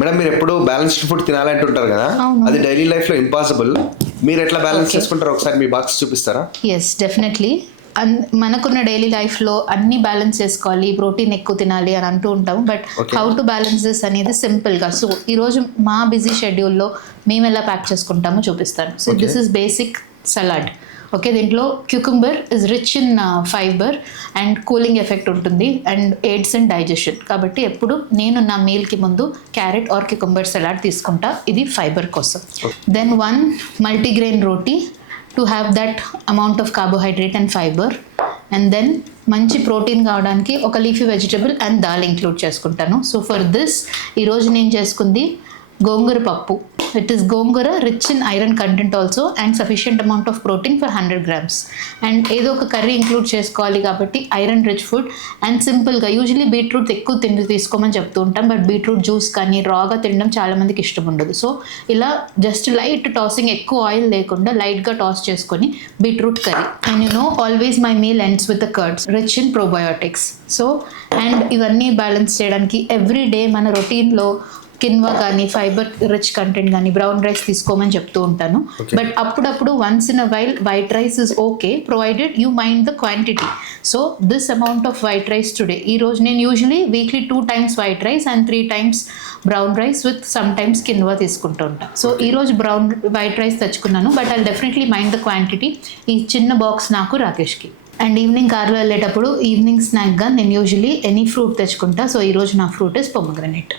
Madam మీరు ఎప్పుడు balanced food తినాలంటుంటారు కదా, అది డైలీ లైఫ్ లో ఇంపాసిబుల్. మీరు ఎట్లా బ్యాలెన్స్ చేసుకుంటారో ఒకసారి మీ బాక్స్ చూపిస్తారా? Yes, definitely. మనకున్న డైలీ లైఫ్లో అన్ని బ్యాలెన్స్ చేసుకోవాలి, ప్రోటీన్ ఎక్కువ తినాలి అని అంటూ ఉంటాము. But how to balance this అనేది సింపుల్గా. సో ఈరోజు మా బిజీ షెడ్యూల్లో మేము ఎలా ప్యాక్ చేసుకుంటామో చూపిస్తాను. So this is basic salad. Okay, దీంట్లో cucumber is rich in fibre and cooling effect ఉంటుంది అండ్ ఎయిడ్స్ ఇన్ డైజెషన్. కాబట్టి ఎప్పుడు నేను నా మీల్కి ముందు క్యారెట్ ఆర్ క్యూకుంబర్ సలాడ్ తీసుకుంటా, ఇది ఫైబర్ కోసం. Then 1 multigrain roti to have that amount of carbohydrate and fibre. And then మంచి ప్రోటీన్ కావడానికి ఒక leafy vegetable and dal include చేసుకుంటాను. సో ఫర్ దిస్ ఈరోజు నేను చేసుకుంది గోంగూర పప్పు. It is gongura rich in iron content also and sufficient amount of protein for 100 grams. And ఏదో ఒక కర్రీ ఇంక్లూడ్ చేసుకోవాలి కాబట్టి ఐరన్ రిచ్ ఫుడ్. అండ్ సింపుల్గా యూజువలీ బీట్రూట్ ఎక్కువ తీసుకోమని చెప్తూ ఉంటాం, బట్ బీట్రూట్ జ్యూస్ కానీ రాగా తినడం చాలామందికి ఇష్టం ఉండదు. సో ఇలా జస్ట్ లైట్ టాసింగ్, ఎక్కువ ఆయిల్ లేకుండా లైట్గా టాస్ చేసుకొని beetroot curry. And you know always my meal ends with the curds rich in probiotics. So and ఇవన్నీ బ్యాలెన్స్ చేయడానికి ఎవ్రీ డే మన రొటీన్లో కిన్వా కానీ ఫైబర్ రిచ్ కంటెంట్ కానీ బ్రౌన్ రైస్ తీసుకోమని చెప్తూ ఉంటాను. బట్ అప్పుడప్పుడు once in a while white rice is okay, provided you mind the quantity. So this amount off white rice today. ఈరోజు నేను usually weekly 2 times white rice and 3 times brown rice with some times quinoa తీసుకుంటూ ఉంటాను. So ఈరోజు white rice తెచ్చుకున్నాను, but I definitely mind the quantity. ఈ చిన్న box నాకు, రాకేష్కి. And evening కార్లో వెళ్ళేటప్పుడు ఈవినింగ్ స్నాక్గా నేను యూజువలీ ఎనీ ఫ్రూట్ తెచ్చుకుంటా. సో ఈరోజు నా ఫ్రూట్ ఇస్ పొమగ్రనేట్.